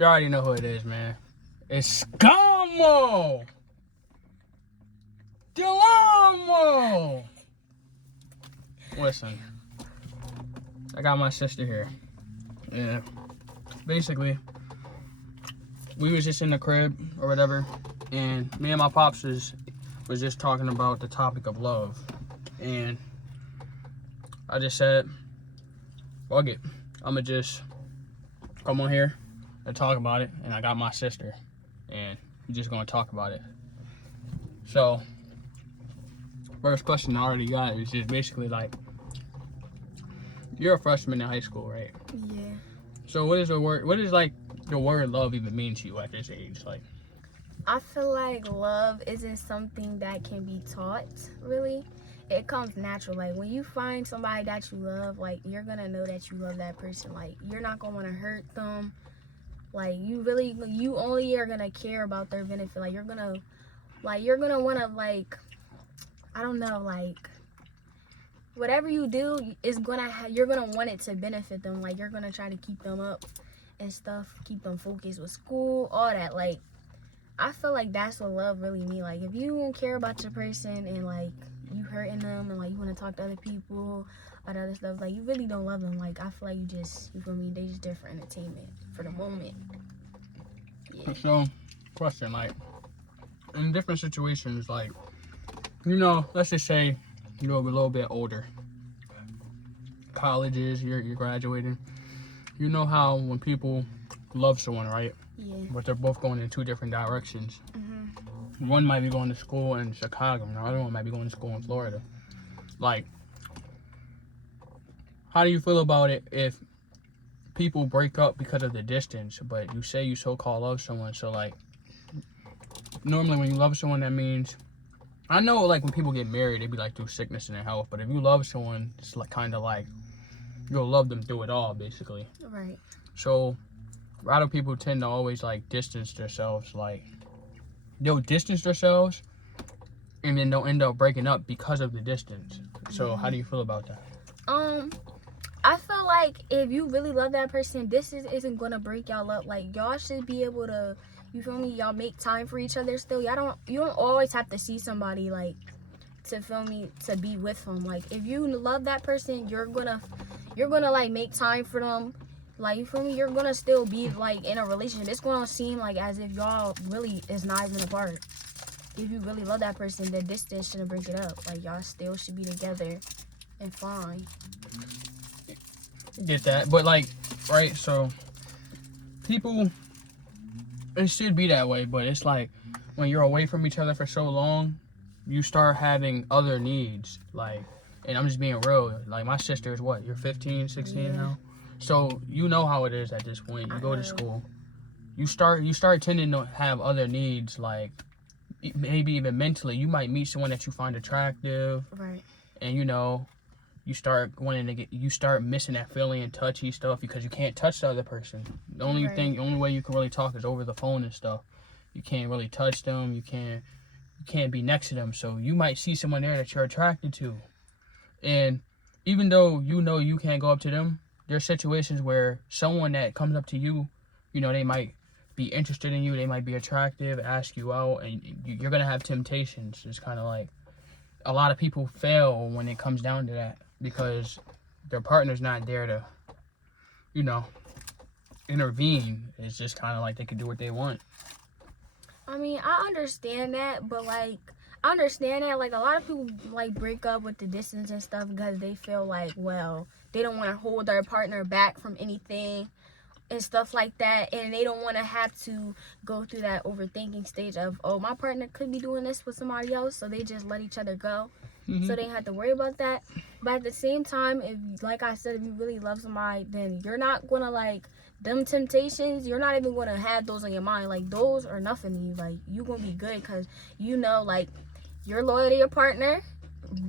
You already know who it is, man. It's Scamo! Delamo! Listen, I got my sister here. Yeah. Basically, we was just in the crib or whatever, and me and my pops was just talking about the topic of love. And I just said, fuck it. I'ma just come on here and talk about it. And I got my sister, and we're just gonna talk about it. So, first question I already got is just basically like, you're a freshman in high school, right? Yeah. So what is the word love even mean to you at this age? Like, I feel like love isn't something that can be taught, really. It comes natural. Like, when you find somebody that you love, like, you're gonna know that you love that person. Like, you're not gonna want to hurt them. Like, you only are gonna care about their benefit. Like, you're gonna want to, like, I don't know, like, whatever you do is you're gonna want it to benefit them. Like, you're gonna try to keep them up and stuff, keep them focused with school, all that. Like, I feel like that's what love really means. Like, if you don't care about your person and, like, you hurting them and, like, you want to talk to other people about other stuff, like, you really don't love them. Like, I feel like you feel me, they just there for entertainment for the moment. Yeah. So, question, like, in different situations, like, you know, let's just say you're a little bit older. Colleges, you're graduating. You know how when people love someone, right? Yeah. But they're both going in two different directions. Mm-hmm. One might be going to school in Chicago, and the other one might be going to school in Florida. Like, how do you feel about it if people break up because of the distance, but you say you so-called love someone? So, like, normally when you love someone, that means, I know, like, when people get married, they be like through sickness and their health, but if you love someone, it's like kind of like you'll love them through it all, basically. Right. So, a lot of people tend to always, like, distance themselves. Like, they'll distance themselves, and then they'll end up breaking up because of the distance. So, how do you feel about that? I feel like if you really love that person, distance isn't gonna break y'all up. Like, y'all should be able to, you feel me? Y'all make time for each other still. You don't always have to see somebody, like, to feel me, to be with them. Like, if you love that person, you're gonna like make time for them. Like, you feel me? You're gonna still be, like, in a relationship. It's gonna seem like as if y'all really is not even apart. If you really love that person, the distance shouldn't break it up. Like, y'all still should be together and fine. Get that, but, like, right, so people, it should be that way, but it's like when you're away from each other for so long, you start having other needs. Like, and I'm just being real, like, my sister is what, you're 15, 16 Yeah. now, so you know how it is at this point. You go to know. school, you start tending to have other needs. Like, maybe even mentally, you might meet someone that you find attractive, Right. and, you know, you start missing that feeling and touchy stuff because you can't touch the other person. The only way you can really talk is over the phone and stuff. You can't really touch them. You can't be next to them. So you might see someone there that you're attracted to, and even though you know you can't go up to them, there's situations where someone that comes up to you, you know, they might be interested in you. They might be attractive, ask you out, and you're gonna have temptations. It's kind of like a lot of people fail when it comes down to that because their partner's not there to, you know, intervene. It's just kind of like they can do what they want. I mean, I understand that, but, like, a lot of people, like, break up with the distance and stuff because they feel like, well, they don't want to hold their partner back from anything and stuff like that, and they don't want to have to go through that overthinking stage of, oh, my partner could be doing this with somebody else, so they just let each other go. Mm-hmm. So they don't have to worry about that. But at the same time, if, like I said, if you really love somebody, then you're not going to, like, them temptations, you're not even going to have those on your mind. Like, those are nothing to you. Like, you're going to be good because you know, like, you're loyal to your partner,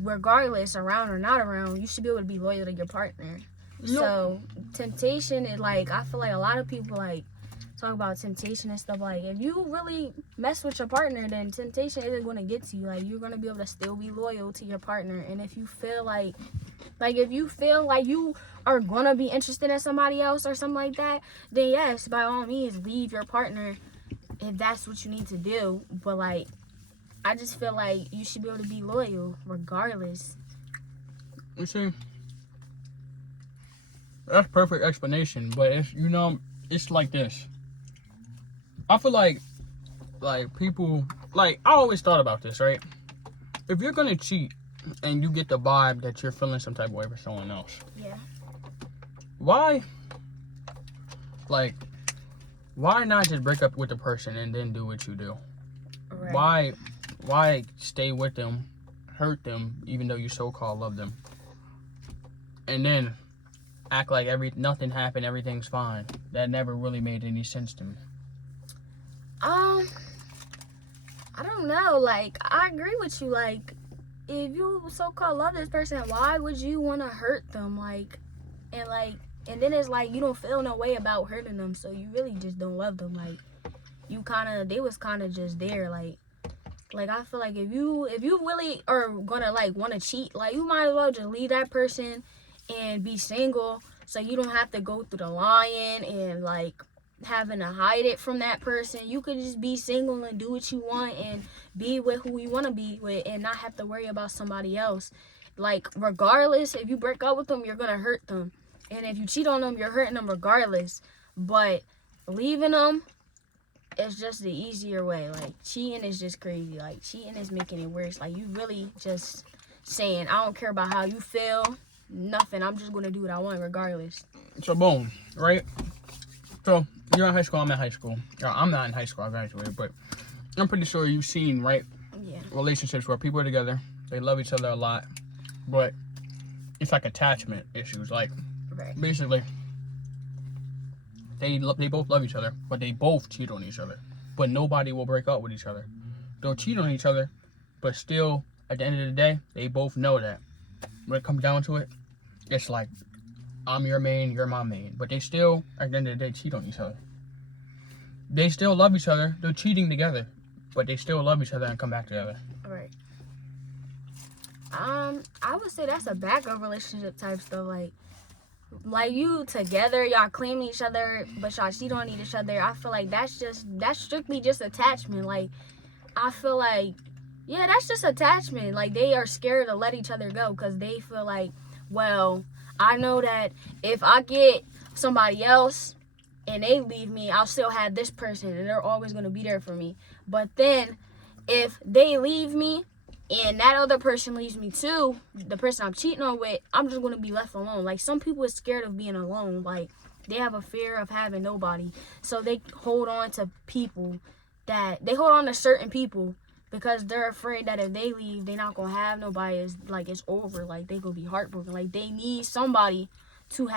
regardless, around or not around. You should be able to be loyal to your partner. Yep. So temptation is, like, I feel like a lot of people, like, talk about temptation and stuff, like if you really mess with your partner, then temptation isn't going to get to you. Like you're going to be able to still be loyal to your partner. And if you feel like if you feel like you are going to be interested in somebody else or something like that, then yes, by all means leave your partner if that's what you need to do. But like I just feel like you should be able to be loyal regardless. You see, that's perfect explanation, but it's, you know, it's like this. I feel like people, like, I always thought about this, right? If you're gonna cheat and you get the vibe that you're feeling some type of way for someone else, Yeah. why not just break up with the person and then do what you do? Right. Why stay with them, hurt them, even though you so-called love them, and then act like nothing happened, everything's fine? That never really made any sense to me. I don't know. Like, I agree with you. Like, if you so-called love this person, why would you want to hurt them? And then it's like you don't feel no way about hurting them, so you really just don't love them. Like, they was kind of just there. Like I feel like if you really are gonna like want to cheat, like you might as well just leave that person and be single, so you don't have to go through the lying and like having to hide it from that person. You could just be single and do what you want and be with who you want to be with and not have to worry about somebody else. Like, regardless, if you break up with them, you're gonna hurt them, and if you cheat on them, you're hurting them regardless. But leaving them is just the easier way. Like, cheating is just crazy. Like, cheating is making it worse. Like, you really just saying, I don't care about how you feel, nothing, I'm just gonna do what I want regardless. So boom, right? So you're in high school, I'm in high school. I'm not in high school, I graduated, but I'm pretty sure you've seen, right? Yeah. Relationships where people are together, they love each other a lot, but it's like attachment issues. Like, Right. basically, they both love each other, but they both cheat on each other. But nobody will break up with each other. They'll cheat on each other, but still, at the end of the day, they both know that when it comes down to it, it's like, I'm your main, you're my main. But they still, at the end of the day, cheat on each other. They still love each other. They're cheating together, but they still love each other and come back together. Right. I would say that's a backup relationship type stuff. Like you together, y'all claim each other, but y'all cheat on each other. I feel like that's strictly just attachment. Like, I feel like, yeah, that's just attachment. Like, they are scared to let each other go because they feel like, well, I know that if I get somebody else and they leave me, I'll still have this person and they're always going to be there for me. But then if they leave me and that other person leaves me too, the person I'm cheating on with, I'm just going to be left alone. Like, some people are scared of being alone. Like, they have a fear of having nobody. So they hold on to certain people because they're afraid that if they leave, they're not going to have nobody. It's over. Like, they going to be heartbroken. Like, they need somebody to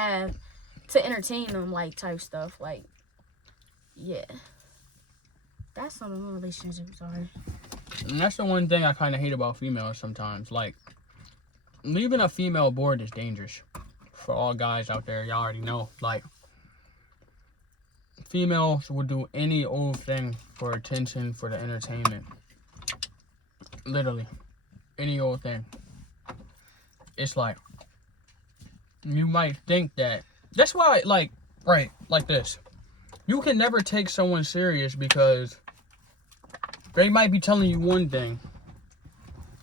entertain them, like, type stuff. Like, yeah. That's some of my relationships are. And that's the one thing I kind of hate about females sometimes. Like, leaving a female bored is dangerous. For all guys out there, y'all already know. Like, females will do any old thing for attention, for the entertainment. Literally. Any old thing. It's like, you might think that. That's why, like this. You can never take someone serious because they might be telling you one thing,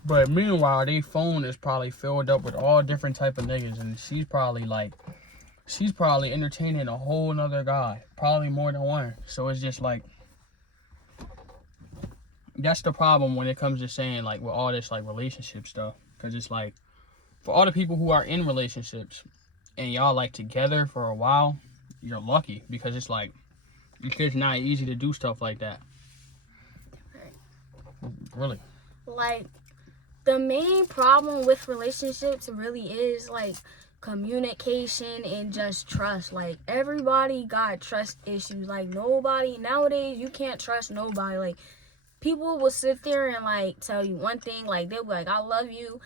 but meanwhile, their phone is probably filled up with all different type of niggas, and she's probably entertaining a whole nother guy, probably more than one. So it's just like, that's the problem when it comes to saying, like, with all this, like, relationship stuff, because it's like, for all the people who are in relationships and y'all, like, together for a while, you're lucky, because it's like, it's not easy to do stuff like that. Really. Like, the main problem with relationships really is, like, communication and just trust. Like, everybody got trust issues. Like, nobody, nowadays, you can't trust nobody. Like, people will sit there and, like, tell you one thing. Like, they'll be like, I love you,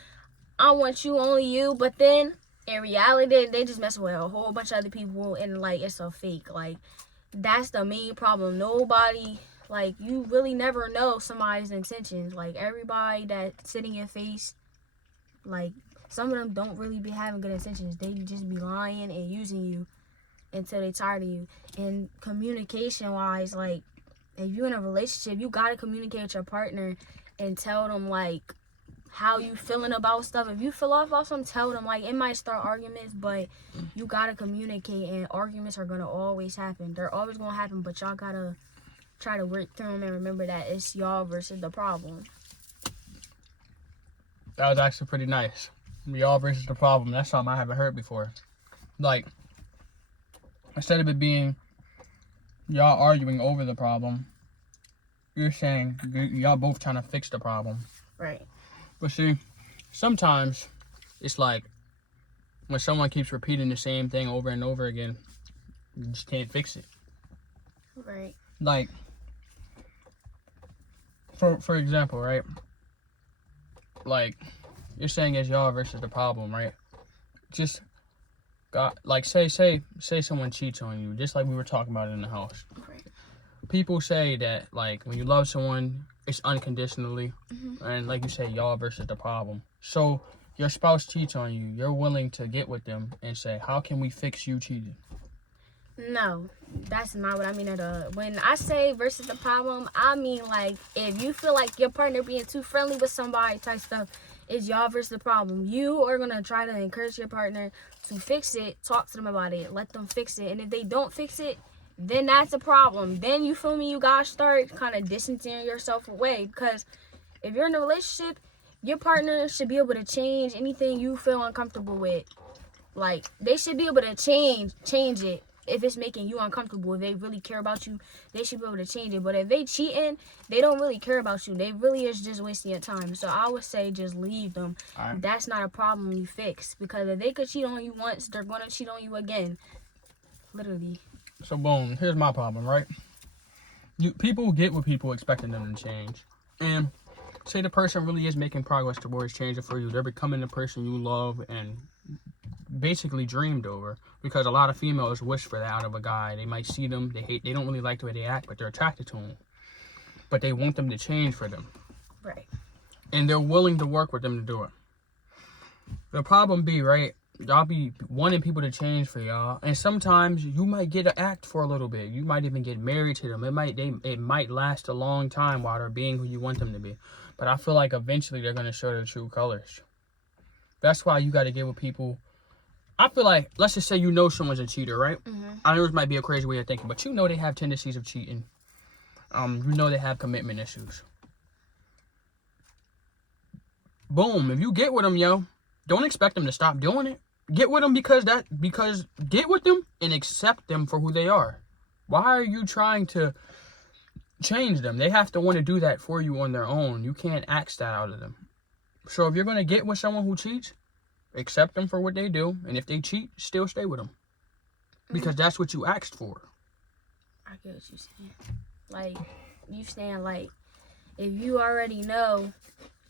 I want you, only you. But then, in reality, they just mess with a whole bunch of other people, and, like, it's a fake. Like, that's the main problem. Nobody, like, you really never know somebody's intentions. Like, everybody that's sitting in your face, like, some of them don't really be having good intentions. They just be lying and using you until they tired of you. And communication wise, like, if you're in a relationship, you gotta communicate with your partner and tell them, like, how you feeling about stuff. If you feel off about something, tell them. Like, it might start arguments, but you gotta communicate, and arguments are gonna always happen. They're always gonna happen, but y'all gotta try to work through them and remember that it's y'all versus the problem. That was actually pretty nice. Y'all versus the problem. That's something I haven't heard before. Like, instead of it being y'all arguing over the problem, you're saying y'all both trying to fix the problem. Right. But see, sometimes it's like when someone keeps repeating the same thing over and over again, you just can't fix it. Right. Like, for example, right? Like, you're saying it's y'all versus the problem, right? Just got, like, say someone cheats on you, just like we were talking about in the house. Right. People say that, like, when you love someone, it's unconditionally, Mm-hmm. and like you say, y'all versus the problem. So your spouse cheats on you, you're willing to get with them and say, how can we fix you cheating? No, that's not what I mean at all. When I say versus the problem, I mean, like, if you feel like your partner being too friendly with somebody type stuff, it's y'all versus the problem. You are going to try to encourage your partner to fix it, talk to them about it, let them fix it. And if they don't fix it, then that's a problem. Then, you feel me, you gotta start kind of distancing yourself away. Because if you're in a relationship, your partner should be able to change anything you feel uncomfortable with. Like, they should be able to change it if it's making you uncomfortable. If they really care about you, they should be able to change it. But if they cheating, they don't really care about you. They really is just wasting your time. So I would say just leave them. Alright. That's not a problem you fix. Because if they could cheat on you once, they're going to cheat on you again. Literally. So boom, here's my problem, right? People get with people expecting them to change. And say the person really is making progress towards changing for you. They're becoming the person you love and basically dreamed over. Because a lot of females wish for that out of a guy. They might see them, they don't really like the way they act, but they're attracted to them. But they want them to change for them. Right. And they're willing to work with them to do it. The problem be, right, y'all be wanting people to change for y'all, and sometimes you might get to act for a little bit. You might even get married to them. It might last a long time while they're being who you want them to be. But I feel like eventually they're gonna show their true colors. That's why you got to get with people. I feel like, let's just say you know someone's a cheater, right? Mm-hmm. I know this might be a crazy way of thinking, but you know they have tendencies of cheating. You know they have commitment issues. Boom! If you get with them, yo, don't expect them to stop doing it. Get with them because get with them and accept them for who they are. Why are you trying to change them? They have to want to do that for you on their own. You can't ask that out of them. So if you're going to get with someone who cheats, accept them for what they do. And if they cheat, still stay with them. Because that's what you asked for. I get what you're saying. Like, you saying, like, if you already know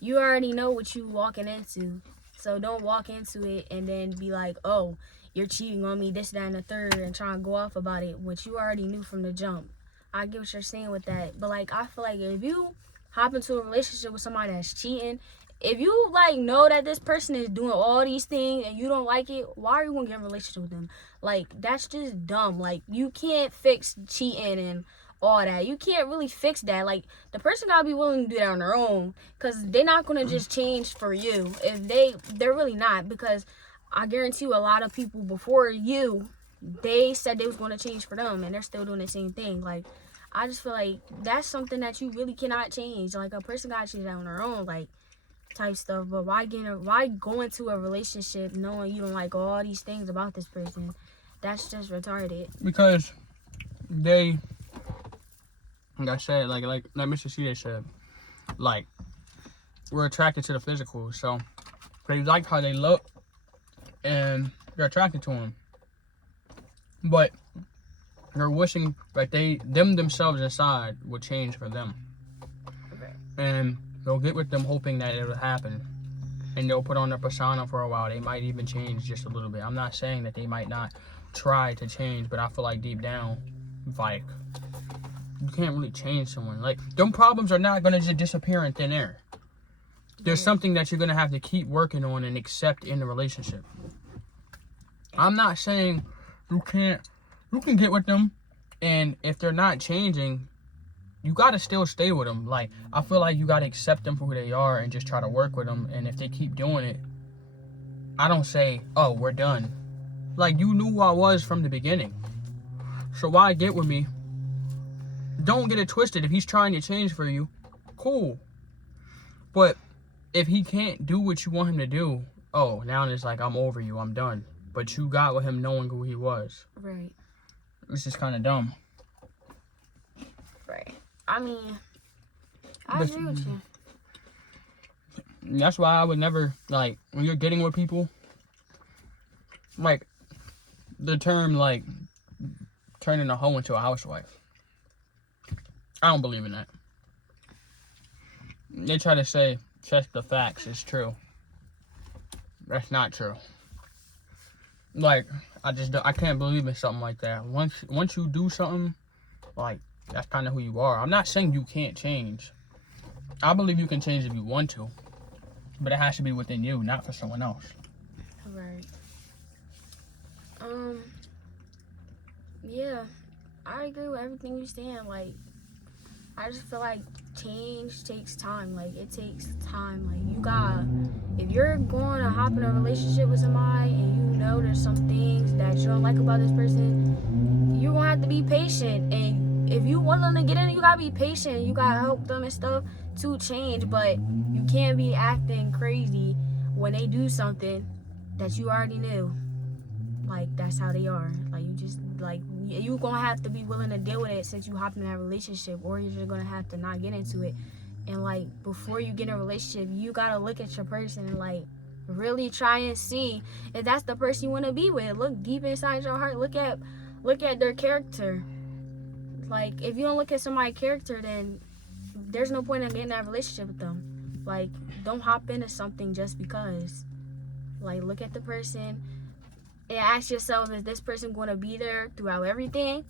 what you walking into. So don't walk into it and then be like, oh, you're cheating on me, this, that, and the third, and try and go off about it, which you already knew from the jump. I get what you're saying with that. But, like, I feel like if you hop into a relationship with somebody that's cheating, if you, like, know that this person is doing all these things and you don't like it, why are you going to get in a relationship with them? Like, that's just dumb. Like, you can't fix cheating and all that. You can't really fix that. Like, the person gotta be willing to do that on their own, because they're not gonna just change for you. If they're really not, because I guarantee you a lot of people before you, they said they was going to change for them and they're still doing the same thing. Like, I just feel like that's something that you really cannot change. Like, a person gotta change that on their own, like, type stuff. But why go into a relationship knowing you don't like all these things about this person? That's just retarded. Because they, like I said, like Mr. C, they said, like, we're attracted to the physical. So they like how they look and you're attracted to them. But you're wishing that them themselves inside would change for them. Okay. And they'll get with them hoping that it'll happen. And they'll put on their persona for a while. They might even change just a little bit. I'm not saying that they might not try to change, but I feel like deep down, Like, you can't really change someone. Like, them problems are not gonna just disappear in thin air. There's something that you're gonna have to keep working on and accept in the relationship. I'm not saying you can get with them, and if they're not changing, you gotta still stay with them. Like, I feel like you gotta accept them for who they are and just try to work with them. And if they keep doing it, I don't say, oh, we're done. Like, you knew who I was from the beginning. So why get with me? Don't get it twisted. If he's trying to change for you, cool. But if he can't do what you want him to do, oh, now it's like, I'm over you, I'm done. But you got with him knowing who he was. Right. It's just kind of dumb. Right. I mean, I agree with you. That's why I would never, like, when you're getting with people, like, the term, like, turning a hoe into a housewife. I don't believe in that. They try to say, check the facts, it's true. That's not true. Like, I can't believe in something like that. Once you do something, like, that's kind of who you are. I'm not saying you can't change. I believe you can change if you want to. But it has to be within you, not for someone else. Right. Yeah, I agree with everything you're saying. Like, I just feel like change takes time. Like, it takes time. Like, you gotta, if you're going to hop in a relationship with somebody and you know there's some things that you don't like about this person, you're gonna have to be patient. And if you want them to get in, you gotta be patient. You gotta help them and stuff to change. But you can't be acting crazy when they do something that you already knew. Like, that's how they are. Like, you just, like, you gonna have to be willing to deal with it since you hop in that relationship, or you're just gonna have to not get into it. And, like, before you get in a relationship, you gotta look at your person and, like, really try and see if that's the person you want to be with. Look deep inside your heart. Look at their character. Like, if you don't look at somebody's character, then there's no point in getting in that relationship with them. Like, don't hop into something just because. Like, look at the person and ask yourself, is this person going to be there throughout everything?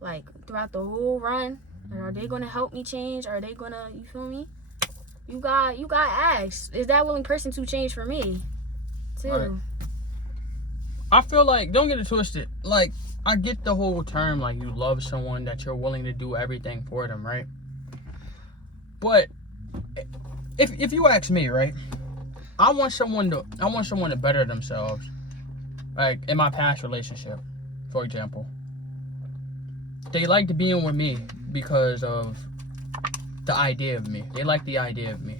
Like, throughout the whole run? And are they going to help me change? Are they going to, you feel me? You got to ask, is that willing person to change for me? Too. Right. I feel like, don't get it twisted. Like, I get the whole term, like, you love someone, that you're willing to do everything for them, right? But if you ask me, right, I want someone to better themselves. Like, in my past relationship, for example, they liked being with me because of the idea of me. They liked the idea of me.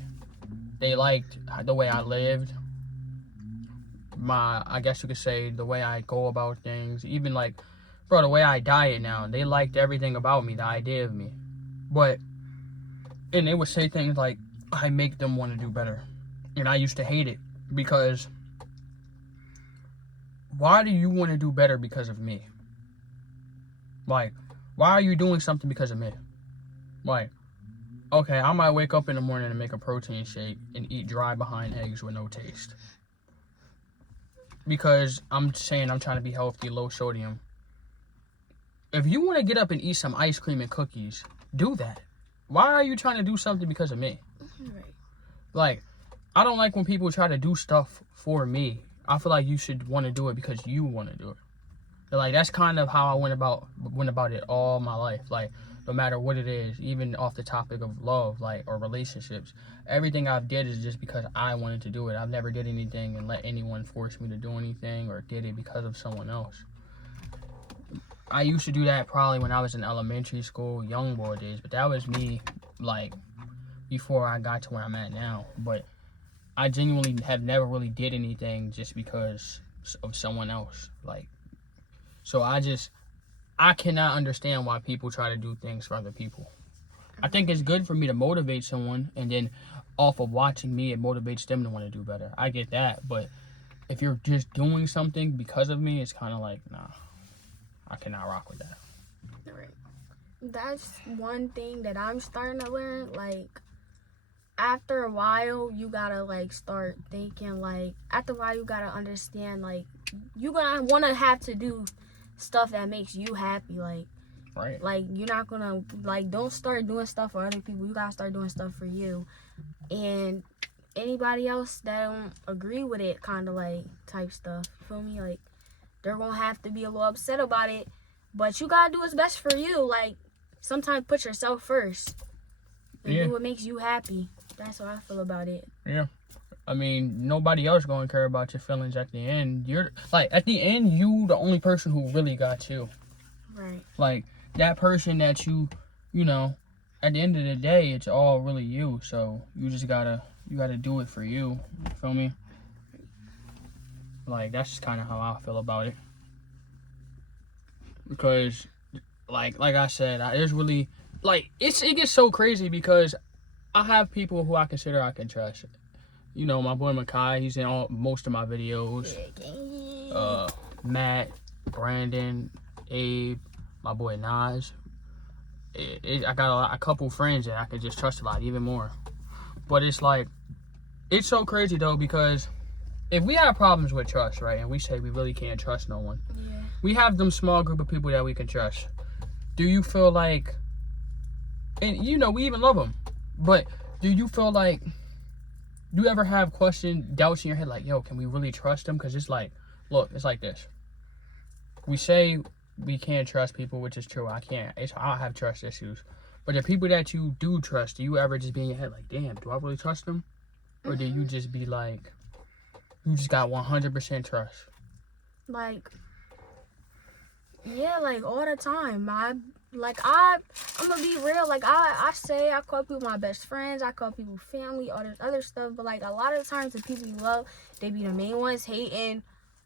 They liked the way I lived. I guess you could say, the way I go about things. Even, like, bro, the way I diet now. They liked everything about me, the idea of me. And they would say things like, I make them want to do better. And I used to hate it because why do you want to do better because of me? Like, why are you doing something because of me? Like, okay, I might wake up in the morning and make a protein shake and eat dry behind eggs with no taste. Because I'm saying I'm trying to be healthy, low sodium. If you want to get up and eat some ice cream and cookies, do that. Why are you trying to do something because of me? Right. Like, I don't like when people try to do stuff for me. I feel like you should want to do it because you want to do it. Like, that's kind of how I went about it all my life. Like, no matter what it is, even off the topic of love, like, or relationships, everything I've did is just because I wanted to do it. I've never did anything and let anyone force me to do anything or did it because of someone else. I used to do that probably when I was in elementary school, young boy days, but that was me, like, before I got to where I'm at now. But I genuinely have never really did anything just because of someone else. Like, so I cannot understand why people try to do things for other people. I think it's good for me to motivate someone, and then off of watching me, it motivates them to want to do better. I get that, but if you're just doing something because of me, it's kind of like, nah, I cannot rock with that. Right. That's one thing that I'm starting to learn. Like, after a while, you gotta, like, start thinking, like, after a while, you gotta understand, like, you're gonna wanna have to do stuff that makes you happy. Like, Right. Like, you're not gonna, like, don't start doing stuff for other people. You gotta start doing stuff for you. And anybody else that don't agree with it, kind of like type stuff. You feel me? Like, they're gonna have to be a little upset about it. But you gotta do what's best for you. Like, sometimes put yourself first. And do what makes you happy. That's how I feel about it. Yeah. I mean, nobody else gonna care about your feelings at the end. You're like, at the end, you the only person who really got you. Right. Like, that person that you know, at the end of the day, it's all really you. So you just gotta do it for you. You feel me? Like, that's just kind of how I feel about it. Because, like I said, there's really, like, it gets so crazy because I have people who I consider I can trust. You know, my boy Makai, he's in most of my videos. Matt, Brandon, Abe, my boy Nas. I got a couple friends that I could just trust a lot, even more. But it's like, it's so crazy though, because if we have problems with trust, right, and we say we really can't trust no one, we have them small group of people that we can trust. Do you feel like, and you know, we even love them, but do you feel like, do you ever have doubts in your head, like, yo, can we really trust them? Because it's like, look, it's like this. We say we can't trust people, which is true. I can't. I have trust issues. But the people that you do trust, do you ever just be in your head like, damn, do I really trust them? Or do you just be like, you just got 100% trust? Like, yeah, like, all the time. I'm gonna be real. Like, I call people my best friends. I call people family, all this other stuff. But, like, a lot of the times the people you love, they be the main ones hating,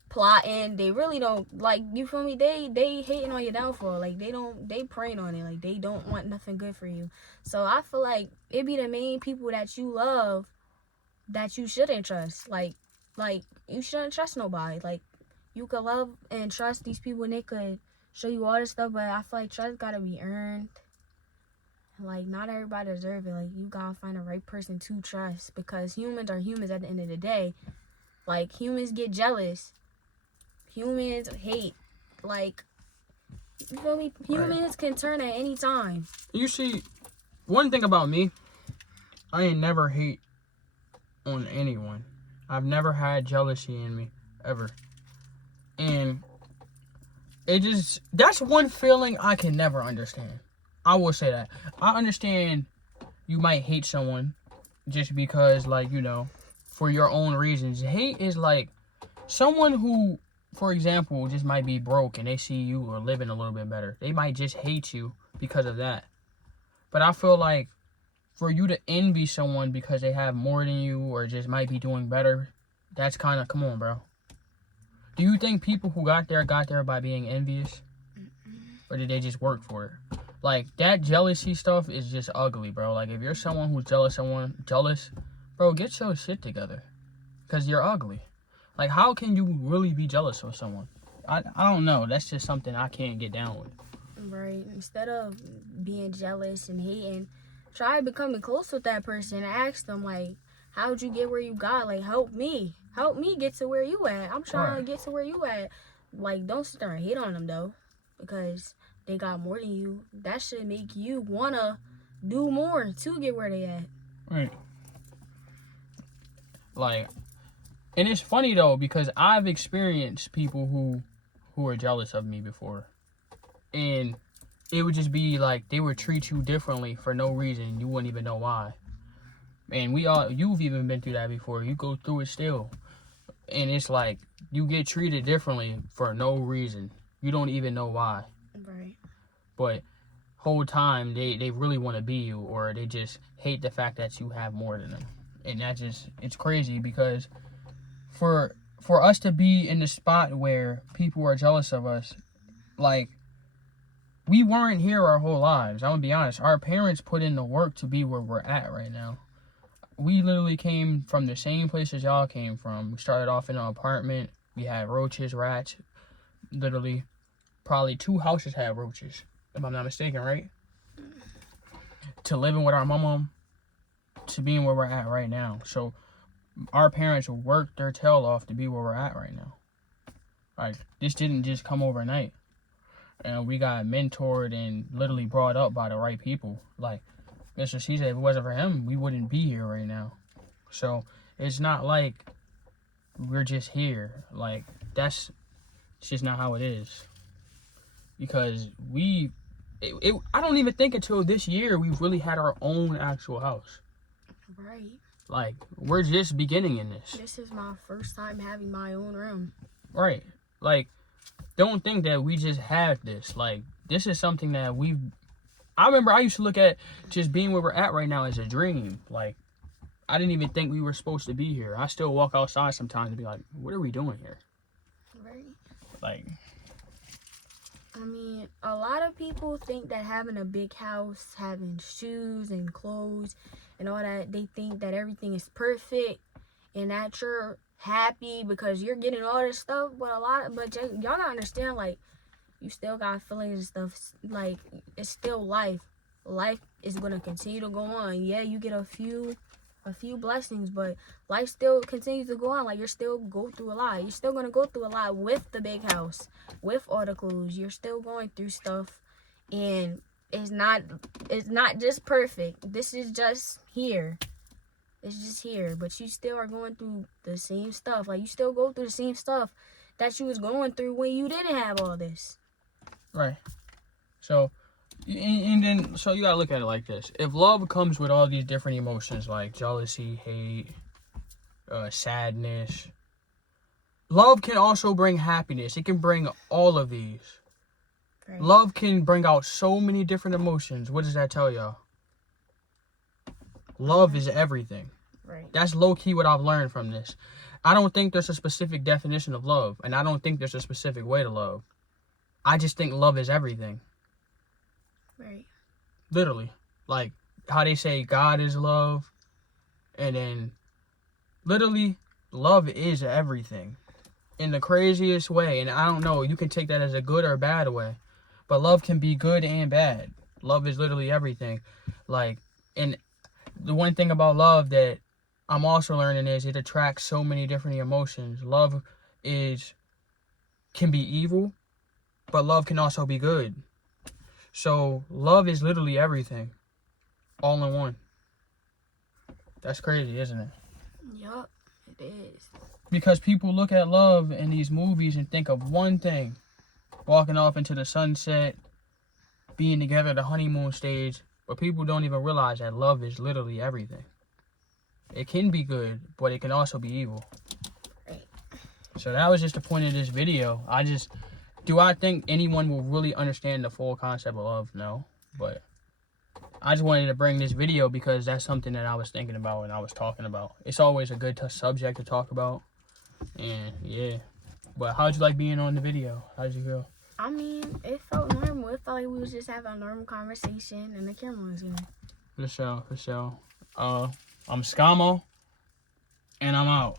plotting. They really don't, like, you feel me? They hating on your downfall. Like, they preying on it. Like, they don't want nothing good for you. So I feel like it be the main people that you love that you shouldn't trust. Like you shouldn't trust nobody. Like, you could love and trust these people and they could show you all this stuff, but I feel like trust gotta be earned. Like, not everybody deserve it. Like, you gotta find the right person to trust, because humans are humans at the end of the day. Like, humans get jealous. Humans hate. Like, you feel me? Humans can turn at any time. You see, one thing about me, I ain't never hate on anyone. I've never had jealousy in me, ever. And that's one feeling I can never understand. I will say that. I understand you might hate someone just because, like, you know, for your own reasons. Hate is like someone who, for example, just might be broke and they see you are living a little bit better. They might just hate you because of that. But I feel like for you to envy someone because they have more than you or just might be doing better, that's kind of, come on, bro. Do you think people who got there by being envious? Or did they just work for it? Like, that jealousy stuff is just ugly, bro. Like, if you're someone who's jealous, bro, get your shit together. Because you're ugly. Like, how can you really be jealous of someone? I don't know. That's just something I can't get down with. Right. Instead of being jealous and hating, try becoming close with that person and ask them, like, how'd you get where you got? Like, help me get to where you at. I'm trying to get to where you at. Like, don't sit there and hate on them, though, because they got more than you. That should make you want to do more to get where they at. Right. Like, and it's funny, though, because I've experienced people who are jealous of me before. And it would just be like they would treat you differently for no reason. You wouldn't even know why. And you've even been through that before. You go through it still. And it's like you get treated differently for no reason. You don't even know why. Right. But whole time they really want to be you, or they just hate the fact that you have more than them. And that just, it's crazy, because for us to be in the spot where people are jealous of us, like, we weren't here our whole lives. I'm gonna be honest. Our parents put in the work to be where we're at right now. We literally came from the same place as y'all came from. We started off in an apartment. We had roaches, rats. Literally, probably 2 houses had roaches, if I'm not mistaken, right? To living with our mama, to being where we're at right now. So our parents worked their tail off to be where we're at right now. Like, this didn't just come overnight. and we got mentored and literally brought up by the right people. Like Mr. C said, if it wasn't for him, we wouldn't be here right now. So it's not like we're just here. Like it's just not how it is. Because I don't even think until this year we've really had our own actual house. Right. Like, we're just beginning in this. This is my first time having my own room. Right. Like, don't think that we just have this. Like, this is something that I remember I used to look at just being where we're at right now as a dream. Like, I didn't even think we were supposed to be here. I still walk outside sometimes and be like, what are we doing here? Right. Like, I mean, a lot of people think that having a big house, having shoes and clothes and all that, they think that everything is perfect and that you're happy because you're getting all this stuff. But y'all gotta understand, like, you still got feelings and stuff. Like, it's still life. Life is gonna continue to go on. Yeah, you get a few blessings, but life still continues to go on. Like, you're still go through a lot. You're still gonna go through a lot with the big house, with all the clothes. You're still going through stuff, and it's not just perfect. This is just here. It's just here, but you still are going through the same stuff. Like, you still go through the same stuff that you was going through when you didn't have all this. right. So, and then, so you gotta look at it like this. If love comes with all these different emotions like jealousy, hate, sadness, love can also bring happiness. It can bring all of these. Right. Love can bring out so many different emotions. What does that tell y'all? Love is everything. Right. That's low-key what I've learned from this. I don't think there's a specific definition of love, and I don't think there's a specific way to love. I just think love is everything. Right. Literally. Like how they say God is love, and then literally love is everything in the craziest way. And I don't know, you can take that as a good or bad way, but love can be good and bad. Love is literally everything. Like, and the one thing about love that I'm also learning is it attracts so many different emotions. Love can be evil, but love can also be good. So love is literally everything, all in one. That's crazy, isn't it? Yup, it is. Because people look at love in these movies and think of one thing: walking off into the sunset, being together, the honeymoon stage. But people don't even realize that love is literally everything. It can be good, but it can also be evil. Right. So that was just the point of this video. Do I think anyone will really understand the full concept of love? No. But I just wanted to bring this video because that's something that I was thinking about and I was talking about. It's always a good subject to talk about. And yeah. But how'd you like being on the video? How'd you feel? I mean, it felt normal. It felt like we was just having a normal conversation and the camera was in. For sure. I'm Skamo, and I'm out.